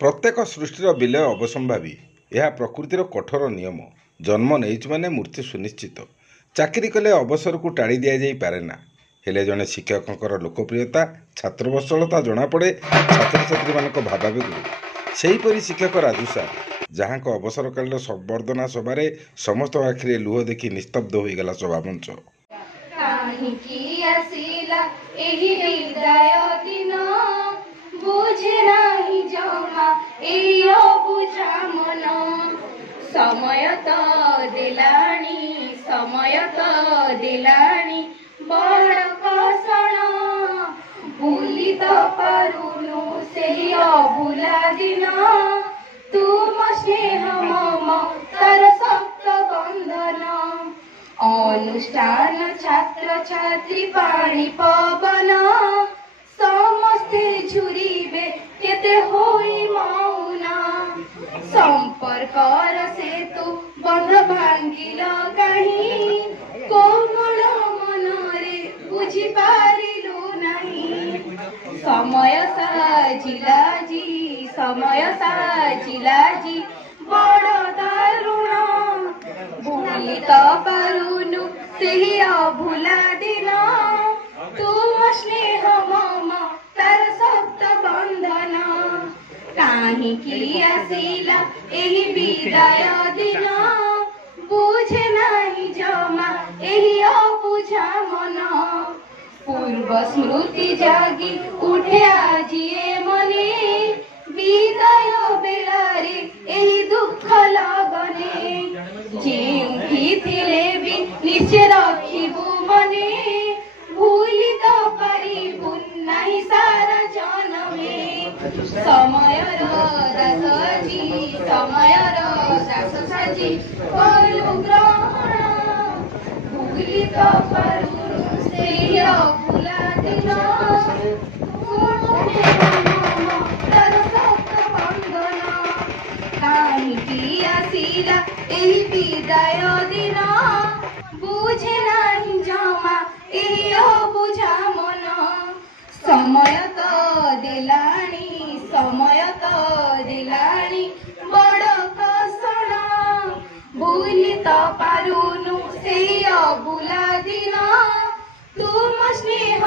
प्रत्येक सृष्टिर विलय अवसंभावी। यह प्रकृतिर कठोर नियम। जन्म नहीं माने मृत्यु सुनिश्चित। चाकरी कले अवसर को टाड़ी दि जाई पारे ना। हेले जड़े शिक्षकर लोकप्रियता छात्रवत्सलता जनापड़े छात्र छात्री मान भावावेग। सेहीपरि शिक्षक राजू सार जहाँ अवसर काल संबर्धना सभारे समस्त आखिरे लुह देखि निस्तब्ध हो गला सभा मंच। समय तो दिलानी बड़ कषण भूली तो पारुनु से अभूला दिन तुम स्नेह मम तर सप्त बंधन अनुष्ठान छात्र छात्री पाणी पवन समस्ते झुरीबे केते होई मौना संपर्कर सेतु बंध भांगिल कहीं कोमल मनरे बुझी पारिलु नहीं समय साजिला जी बड़ दारुण भूली तो पारुनु सेही अभूला दिन तुम स्नेह मम तर सप्त बंधन काहींकि आसिला एही विदाय दिन बुझे नाही जमा एही अबुझा मन पूर्व स्मृति जागी उठे आजी मने विदाय बेलारे एही दुख लगने जेउठी थिले भी निश्चय रखिबु मने भूली तो पारिबु नाही सारा जनमे समयर दास साजी कलु ग्रहण भूली तो पारुनु से अभूला दिन तर सप्त बंधन काहींकि आसिला एही विदाय दिन बुझे नाही जमा एही अबुझा मन समय तो दिलानी बड़ कषण भूली तो पारुनु से अभूला दिन तुम स्नेह